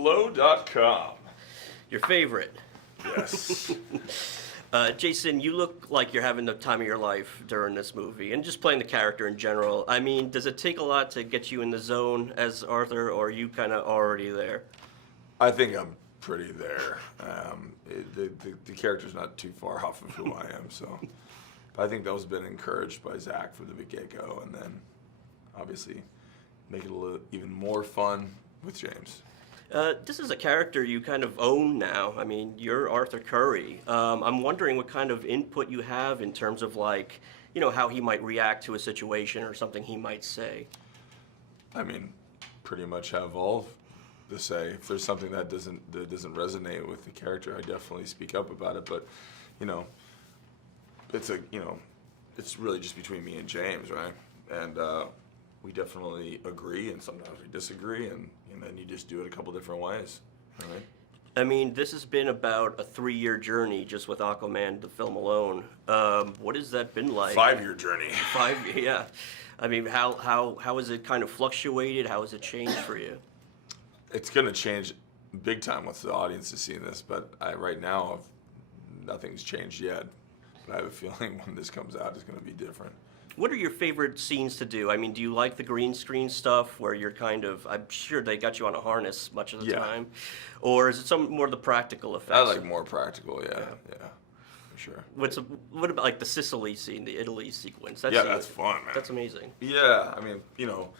JOBLO.com. Your favorite. Yes. Jason, you look like you're having the time of your life during this movie, and just playing the character in general. I mean, does it take a lot to get you in the zone as Arthur, or are you kind of already there? I think I'm pretty there. The character's not too far off of who I am, so. But I think that was been encouraged by Zach from the get-go, and then obviously make it a little even more fun with James. This is a character you kind of own now. I mean, you're Arthur Curry. I'm wondering what kind of input you have in terms of, like, you know, how he might react to a situation or something he might say. I mean, pretty much have all the say. If there's something that doesn't resonate with the character, I definitely speak up about it. But, you know, it's really just between me and James, right? And we definitely agree, and sometimes we disagree, and then you just do it a couple different ways, right? I mean, this has been about a 3-year journey just with Aquaman, the film alone. What has that been like? 5-year journey. 5, yeah. I mean, how has it kind of fluctuated? How has it changed for you? It's gonna change big time once the audience is seeing this, but right now, nothing's changed yet. But I have a feeling when this comes out, it's gonna be different. What are your favorite scenes to do? I mean, do you like the green screen stuff where you're kind of, I'm sure they got you on a harness much of the time, or is it some more of the practical effects? I like more practical, yeah, for sure. What about like the Sicily scene, the Italy sequence? That's fun, man. That's amazing. Yeah, I mean, you know,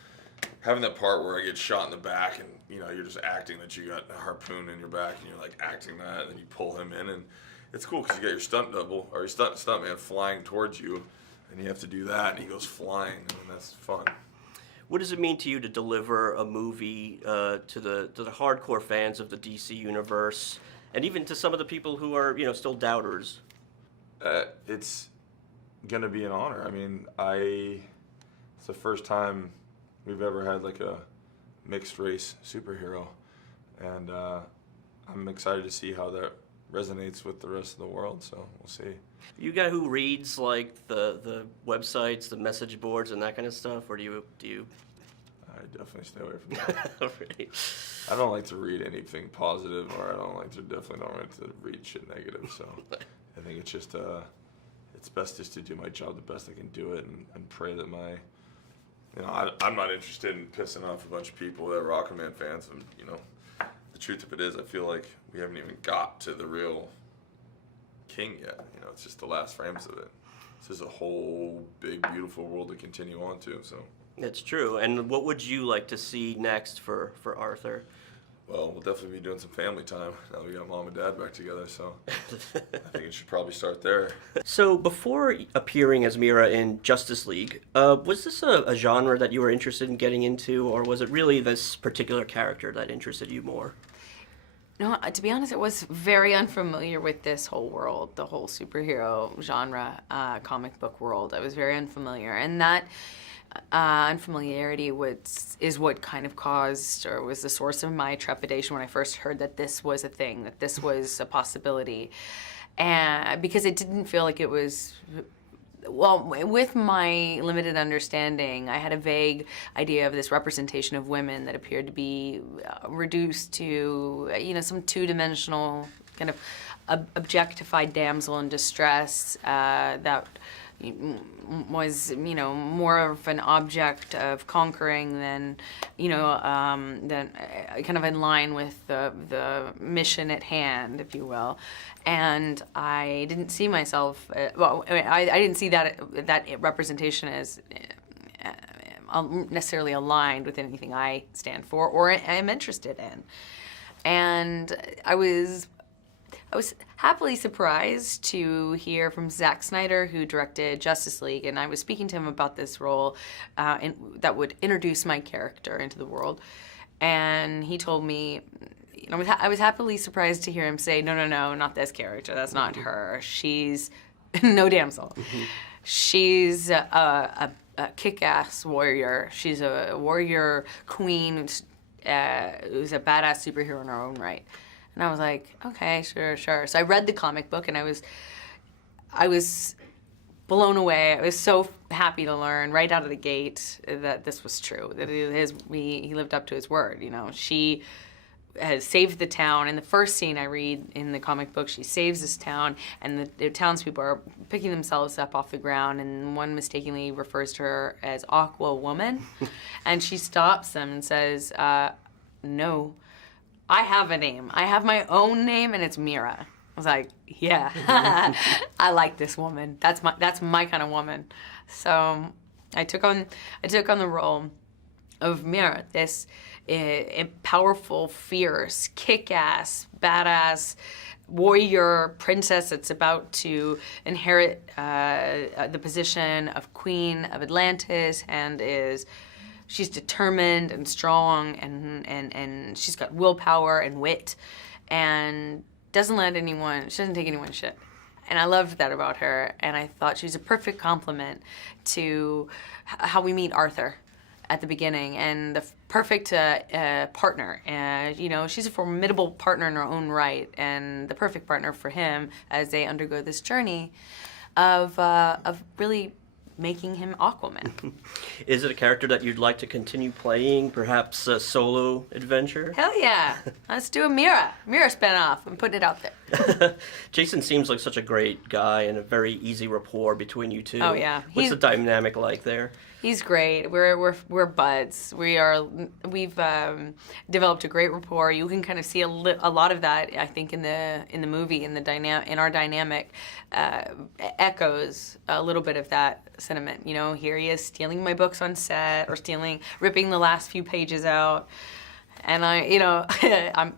having that part where I get shot in the back and, you know, you're just acting that you got a harpoon in your back and you're like acting that, and then you pull him in, and it's cool because you got your stunt double, or your stuntman flying towards you, and you have to do that, and he goes flying, and that's fun. What does it mean to you to deliver a movie to the hardcore fans of the DC universe, and even to some of the people who are, you know, still doubters? It's gonna be an honor. I mean, it's the first time we've ever had like a mixed race superhero, and I'm excited to see how that resonates with the rest of the world, so we'll see. You guy who reads like the websites, the message boards, and that kind of stuff, or do you? I definitely stay away from that. Right. I don't like to read anything positive, or definitely don't like to read shit negative. So I think it's just it's best just to do my job the best I can do it, and pray that I'm not interested in pissing off a bunch of people that are Aquaman fans, and you know, the truth of it is, I feel like we haven't even got to the real king yet. You know, it's just the last frames of it. This is a whole big, beautiful world to continue on to. So that's true. And what would you like to see next for Arthur? Well, we'll definitely be doing some family time now that we got mom and dad back together. So I think it should probably start there. So before appearing as Mera in Justice League, was this a genre that you were interested in getting into, or was it really this particular character that interested you more? No, to be honest, I was very unfamiliar with this whole world, the whole superhero genre, comic book world. I was very unfamiliar, and that unfamiliarity is what kind of caused, or was the source of my trepidation when I first heard that this was a thing, that this was a possibility, and because it didn't feel like it was. Well, with my limited understanding, I had a vague idea of this representation of women that appeared to be reduced to, you know, some two-dimensional kind of objectified damsel in distress that was, you know, more of an object of conquering than, you know, than kind of in line with the mission at hand, if you will. And I didn't see myself, well, I didn't see that representation as necessarily aligned with anything I stand for or am interested in. And I was happily surprised to hear from Zack Snyder, who directed Justice League, and I was speaking to him about this role that would introduce my character into the world. And he told me, you know, I was happily surprised to hear him say, no, not this character. That's not her. She's no damsel. She's a kick-ass warrior. She's a warrior queen who's a badass superhero in her own right. And I was like, okay, sure. So I read the comic book, and I was blown away. I was so happy to learn right out of the gate that this was true, that he lived up to his word. You know, she has saved the town. In the first scene I read in the comic book, she saves this town, and the townspeople are picking themselves up off the ground, and one mistakenly refers to her as Aqua Woman, and she stops them and says, no, I have a name. I have my own name, and it's Mera. I was like, yeah, I like this woman. That's my kind of woman. So I took on the role of Mera, this powerful, fierce, kick-ass, badass warrior princess that's about to inherit the position of Queen of Atlantis, and she's determined and strong, and she's got willpower and wit, and she doesn't take anyone's shit. And I loved that about her, and I thought she was a perfect complement to how we meet Arthur at the beginning, and the perfect partner. And you know, she's a formidable partner in her own right, and the perfect partner for him as they undergo this journey of really making him Aquaman. Is it a character that you'd like to continue playing, perhaps a solo adventure? Hell yeah. Let's do a Mera spinoff. I'm putting it out there. Jason seems like such a great guy and a very easy rapport between you two. Oh, yeah. What's the dynamic like there? He's great. We're buds. We've developed a great rapport. You can kind of see a lot of that, I think, in the movie, in our dynamic, echoes a little bit of that sentiment. You know, here he is stealing my books on set, or ripping the last few pages out, and I'm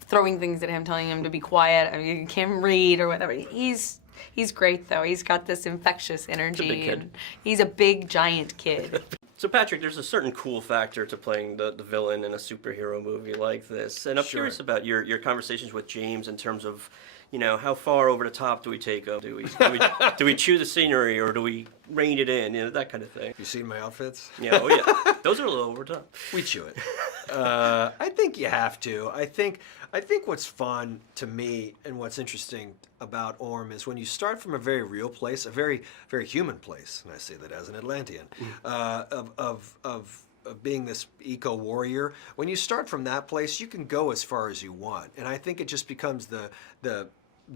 throwing things at him, telling him to be quiet. I mean, you can't read or whatever. He's great, though. He's got this infectious energy. He's a big kid. And he's a big, giant kid. So, Patrick, there's a certain cool factor to playing the villain in a superhero movie like this. And I'm curious about your conversations with James in terms of, you know, how far over the top do we take him? Do we chew the scenery, or do we rein it in? You know, that kind of thing. You seen my outfits? Yeah, oh yeah. Those are a little over the top. We chew it. I think you have to. I think what's fun to me and what's interesting about Orm is when you start from a very real place, a very, very human place, and I say that as an Atlantean, of being this eco-warrior. When you start from that place, you can go as far as you want. And I think it just becomes the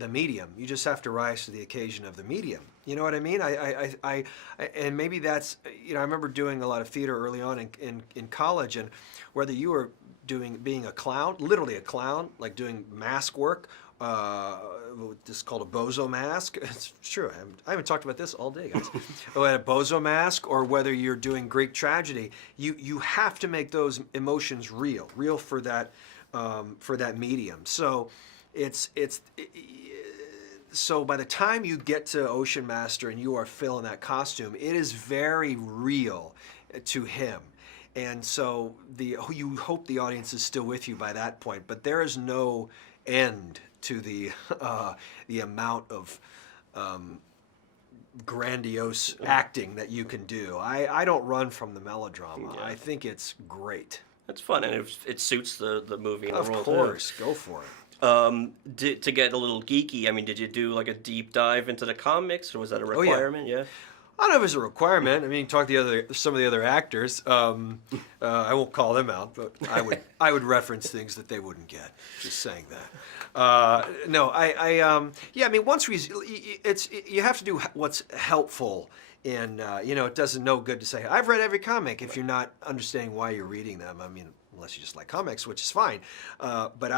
medium. You just have to rise to the occasion of the medium. You know what I mean? And maybe that's, you know, I remember doing a lot of theater early on in college, and whether you were being a clown, literally a clown, like doing mask work, this is called a bozo mask. It's true. I haven't talked about this all day, guys. A bozo mask, or whether you're doing Greek tragedy, you have to make those emotions real for that medium. So so by the time you get to Ocean Master and you are filling that costume, it is very real to him. And so you hope the audience is still with you by that point, but there is no end to the amount of grandiose acting that you can do. I don't run from the melodrama. Yeah. I think it's great. That's fun, and it suits the movie and the role. Of course, go for it. To get a little geeky, I mean, did you do like a deep dive into the comics, or was that a requirement? Oh, yeah. I don't know if it's a requirement. I mean, talk to some of the other actors. I won't call them out, but I would reference things that they wouldn't get. Just saying that. No, yeah. I mean, you have to do what's helpful. And you know, it doesn't no good to say I've read every comic if you're not understanding why you're reading them. I mean, unless you just like comics, which is fine. But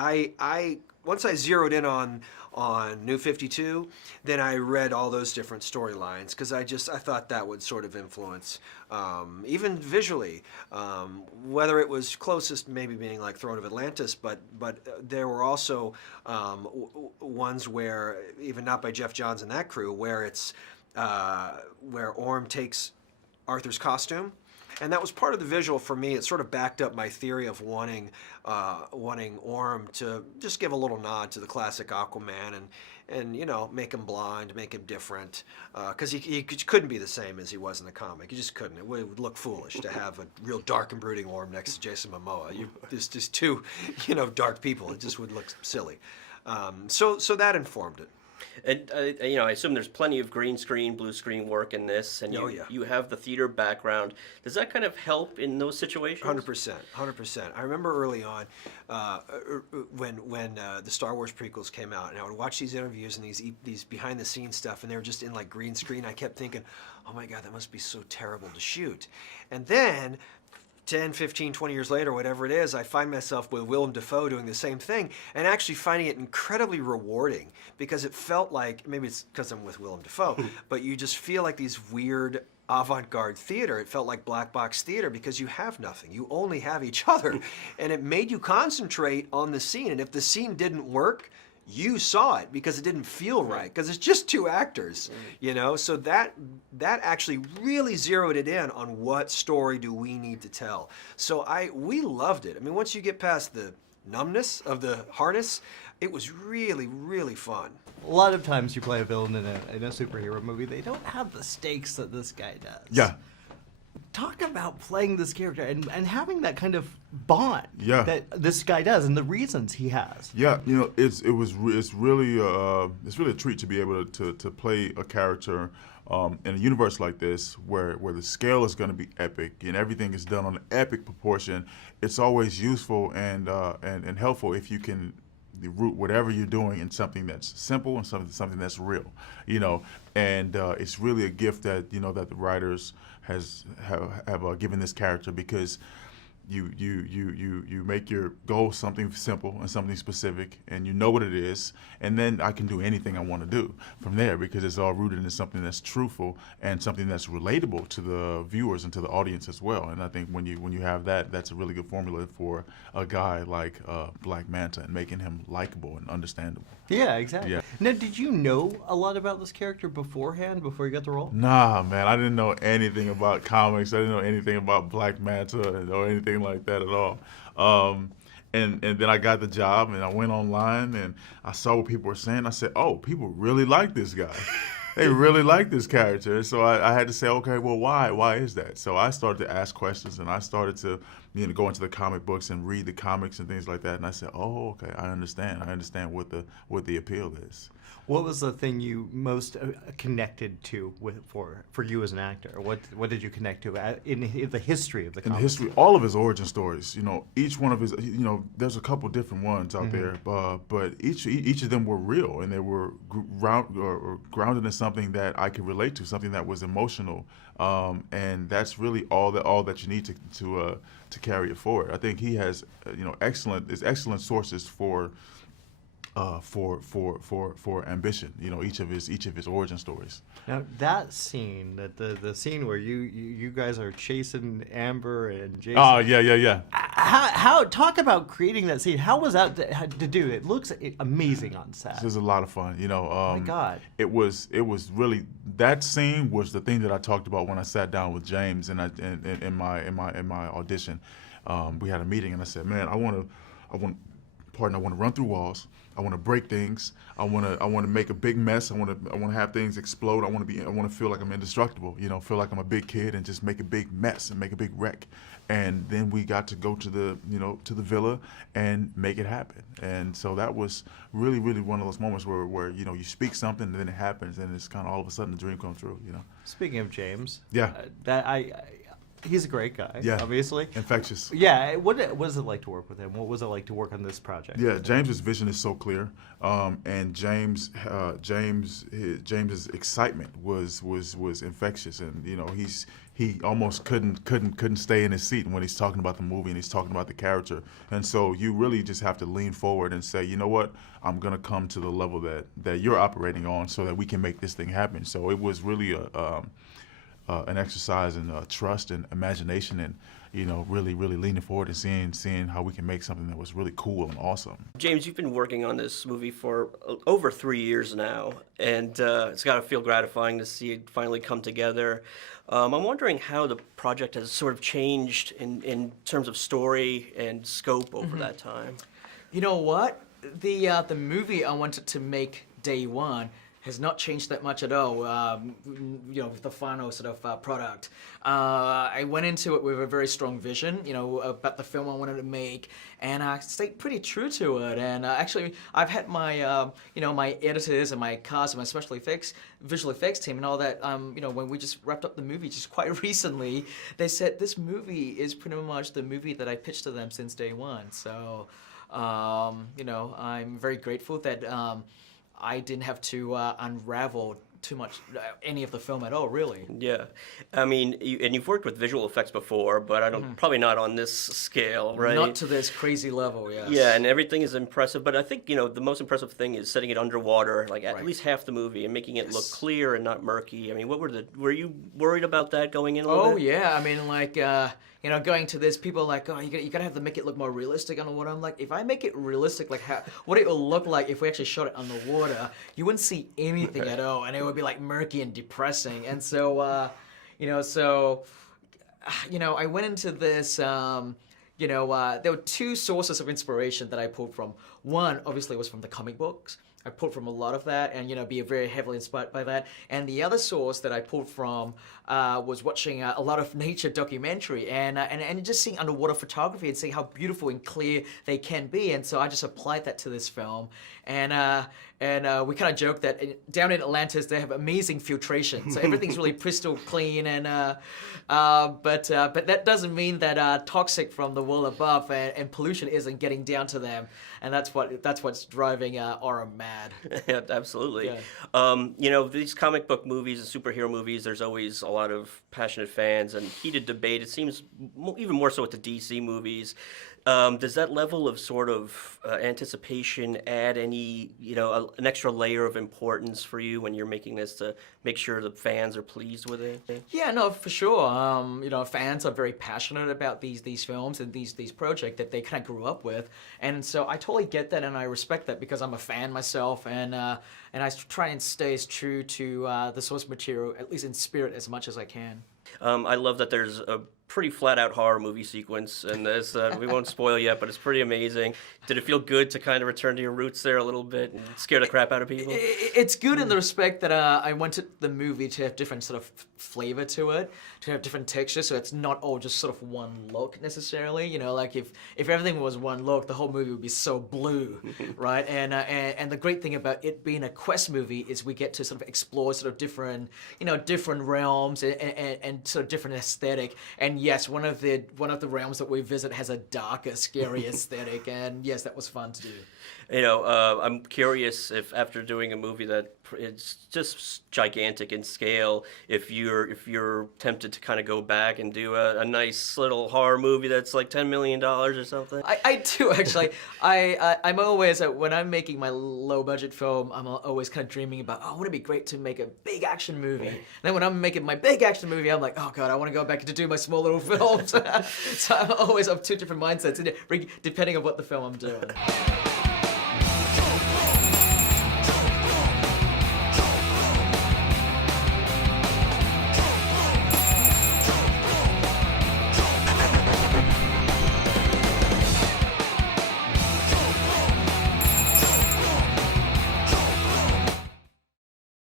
once I zeroed in on New 52, then I read all those different storylines, because I thought that would sort of influence, even visually, whether it was closest maybe being like Throne of Atlantis, but there were also ones where, even not by Jeff Johns and that crew, where it's where Orm takes Arthur's costume. And that was part of the visual for me. It sort of backed up my theory of wanting Orm to just give a little nod to the classic Aquaman and you know, make him blonde, make him different, because he couldn't be the same as he was in the comic. He just couldn't. It would look foolish to have a real dark and brooding Orm next to Jason Momoa. There's just two, you know, dark people. It just would look silly. So that informed it. And you know, I assume there's plenty of green screen, blue screen work in this, and Oh, yeah. you have the theater background. Does that kind of help in those situations? 100%, 100%. I remember early on when the Star Wars prequels came out, and I would watch these interviews and these behind the scenes stuff, and they were just in like green screen. I kept thinking, oh my God, that must be so terrible to shoot. And then 10, 15, 20 years later, whatever it is, I find myself with Willem Dafoe doing the same thing and actually finding it incredibly rewarding because it felt like, maybe it's because I'm with Willem Dafoe, but you just feel like these weird avant-garde theater. It felt like black box theater because you have nothing. You only have each other. And it made you concentrate on the scene. And if the scene didn't work, you saw it because it didn't feel right because it's just two actors, you know. So that actually really zeroed it in on what story do we need to tell. So we loved it. I mean, once you get past the numbness of the harness, it was really, really fun. A lot of times you play a villain in a superhero movie, they don't have the stakes that this guy does. Yeah. Talk about playing this character and having that kind of bond Yeah. that this guy does and the reasons he has. Yeah, you know, it's really a treat to be able to play a character in a universe like this where the scale is going to be epic and everything is done on an epic proportion. It's always useful and helpful if you can root whatever you're doing in something that's simple and something that's real, you know. And it's really a gift that that the writers have given this character because you make your goal something simple and something specific, and you know what it is, and then I can do anything I want to do from there because it's all rooted in something that's truthful and something that's relatable to the viewers and to the audience as well. And I think when you have that, that's a really good formula for a guy like Black Manta and making him likable and understandable. Yeah, exactly. Yeah. Now, did you know a lot about this character beforehand, before you got the role? Nah, man, I didn't know anything about comics. I didn't know anything about Black Manta or anything like that at all. And then I got the job and I went online and I saw what people were saying. I said, oh, people really like this guy. They really like this character. So I had to say, okay, well, why? Why is that? So I started to ask questions and I started to go into the comic books and read the comics and things like that. And I said, oh, okay, I understand. I understand what the appeal is. What was the thing you most connected to for you as an actor? What did you connect to in the history of the In the comics? history, all of his origin stories, each one of his, there's a couple different ones out there, but each of them were real and they were grounded in something that I could relate to, something that was emotional, and that's really all that you need to carry it forward. I think he has, excellent sources for ambition. Each of his origin stories. Now that scene, the scene where you guys are chasing Amber and Jason. Oh yeah. How talk about creating that scene? How was that to do? It looks amazing on set. This is a lot of fun. Oh my God. It was really, that scene was the thing that I talked about when I sat down with James and in my audition. We had a meeting and I said, man, I want to run through walls. I want to break things. I want to make a big mess. I want to have things explode. I want to feel like I'm indestructible. Feel like I'm a big kid and just make a big mess and make a big wreck. And then we got to go to the villa and make it happen. And so that was really, really one of those moments where you speak something and then it happens and it's kind of all of a sudden the dream comes true. Speaking of James, Yeah. He's a great guy. Yeah. Obviously. Infectious. Yeah. What was it like to work with him? What was it like to work on this project? Yeah, James's vision is so clear, and James's excitement was infectious, and he almost couldn't stay in his seat when he's talking about the movie and he's talking about the character, and so you really just have to lean forward and say, you know what, I'm gonna come to the level that you're operating on so that we can make this thing happen. So it was really an exercise in trust and imagination and really leaning forward and seeing how we can make something that was really cool and awesome. James, you've been working on this movie for over 3 years now, and it's got to feel gratifying to see it finally come together. I'm wondering how the project has sort of changed in terms of story and scope over that time. You know what? The movie I wanted to make day one has not changed that much at all. You know, with the final sort of product. I went into it with a very strong vision, you know, about the film I wanted to make, and I stayed pretty true to it. And actually, I've had my, you know, my editors and my cast and my visual effects team and all that. You know, when we just wrapped up the movie just quite recently, they said this movie is pretty much the movie that I pitched to them since day one. So, you know, I'm very grateful that I didn't have to unravel too much any of the film at all, really. Yeah, I mean, you've worked with visual effects before, but I don't probably not on this scale, right? Not to this crazy level, yes. Yeah, and everything is impressive, but I think, you know, the most impressive thing is setting it underwater, like at least half the movie, and making it look clear and not murky. I mean, were you worried about that going in a little bit? Yeah, I mean, like, you know, going to this, people are like, oh, you gotta have to make it look more realistic underwater. I'm like, if I make it realistic, like what it will look like if we actually shot it underwater, you wouldn't see anything at all, and it would be like murky and depressing. And so, you know, I went into this. You know, there were two sources of inspiration that I pulled from. One, obviously, was from the comic books. I pulled from a lot of that, and you know, be very heavily inspired by that. And the other source that I pulled from was watching a lot of nature documentary, and just seeing underwater photography and seeing how beautiful and clear they can be. And so I just applied that to this film, and we kind of joke that down in Atlantis they have amazing filtration, so everything's really crystal clean. And but that doesn't mean that toxic from the world above and pollution isn't getting down to them, and that's what's driving Aura mad. Yeah, absolutely. Yeah. You know, these comic book movies and superhero movies, there's always a lot of passionate fans and heated debate. It seems even more so with the DC movies. Does that level of sort of anticipation add any, you know, an extra layer of importance for you when you're making this to make sure the fans are pleased with it? Yeah, no, for sure. You know, fans are very passionate about these films and these projects that they kind of grew up with, and so I totally get that and I respect that because I'm a fan myself, and I try and stay as true to the source material, at least in spirit, as much as I can. I love that there's a pretty flat-out horror movie sequence in this. We won't spoil yet, but it's pretty amazing. Did it feel good to kind of return to your roots there a little bit and scare the crap out of people? It's good in the respect that I wanted the movie to have different sort of flavor to it, to have different textures, so it's not all just sort of one look necessarily. You know, like if everything was one look, the whole movie would be so blue, right? And the great thing about it being a quest movie is we get to sort of explore sort of different, you know, different realms and sort of different aesthetic. And yes, one of the realms that we visit has a darker, scary aesthetic, and yes, that was fun to do. You know, I'm curious if after doing a movie that it's just gigantic in scale, if you're tempted to kind of go back and do a nice little horror movie that's like $10 million or something. I do actually. I'm always when I'm making my low budget film, I'm always kind of dreaming about, oh, wouldn't it be great to make a big action movie? And then when I'm making my big action movie, I'm like, oh god, I want to go back to do my small little films. So I'm always of two different mindsets, depending on what the film I'm doing.